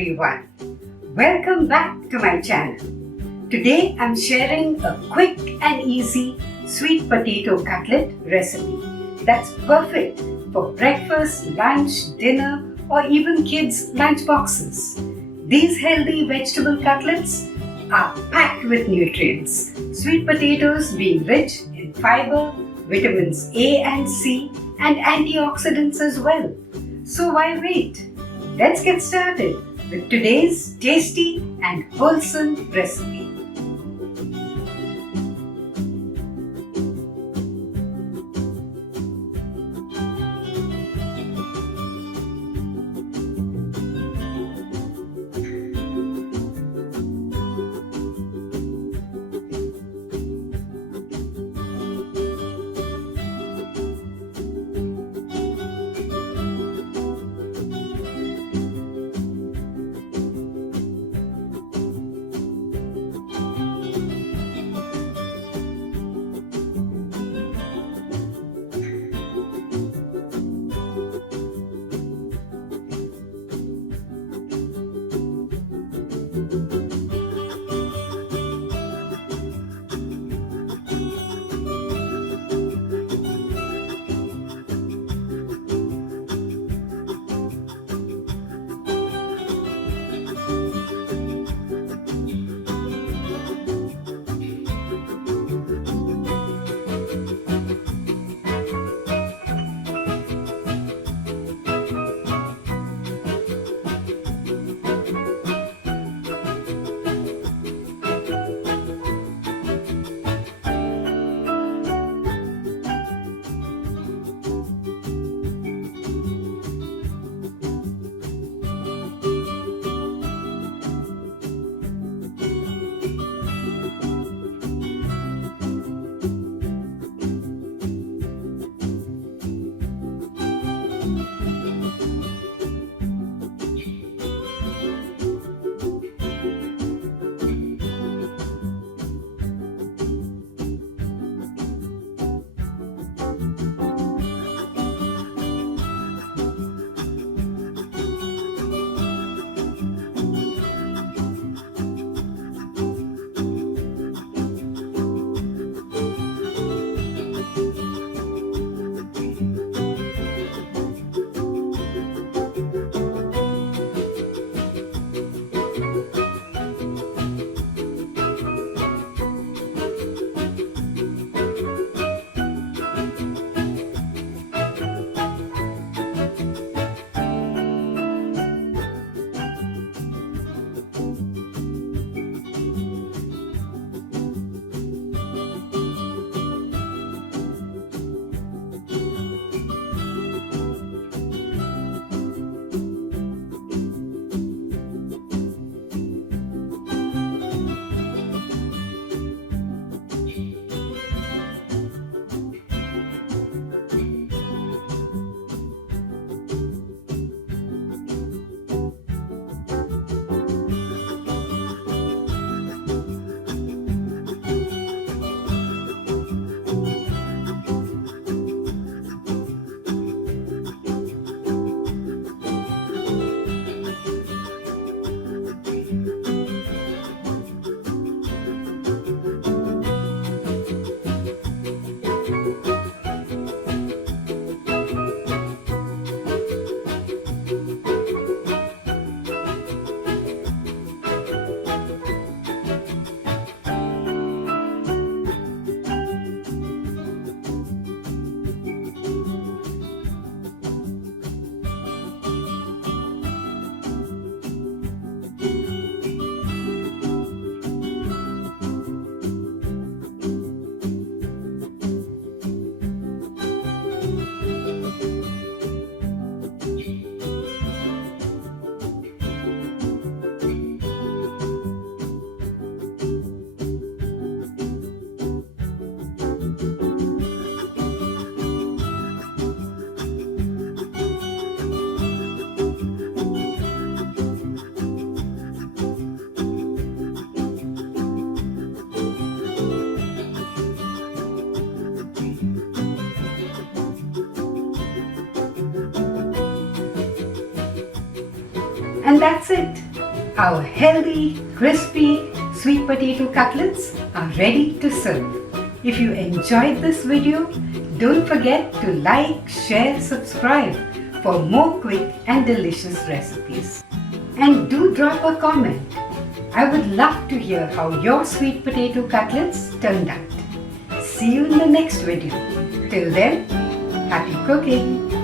everyone. Welcome back to my channel. Today I'm sharing a quick and easy sweet potato cutlet recipe that's perfect for breakfast, lunch, dinner or even kids' lunch boxes. These healthy vegetable cutlets are packed with nutrients, sweet potatoes being rich in fibre, vitamins A and C and antioxidants as well. So why wait? Let's get started with today's tasty and wholesome recipe. And that's it. Our healthy, crispy sweet potato cutlets are ready to serve. If you enjoyed this video, don't forget to like, share, subscribe for more quick and delicious recipes. And do drop a comment. I would love to hear how your sweet potato cutlets turned out. See you in the next video. Till then, happy cooking!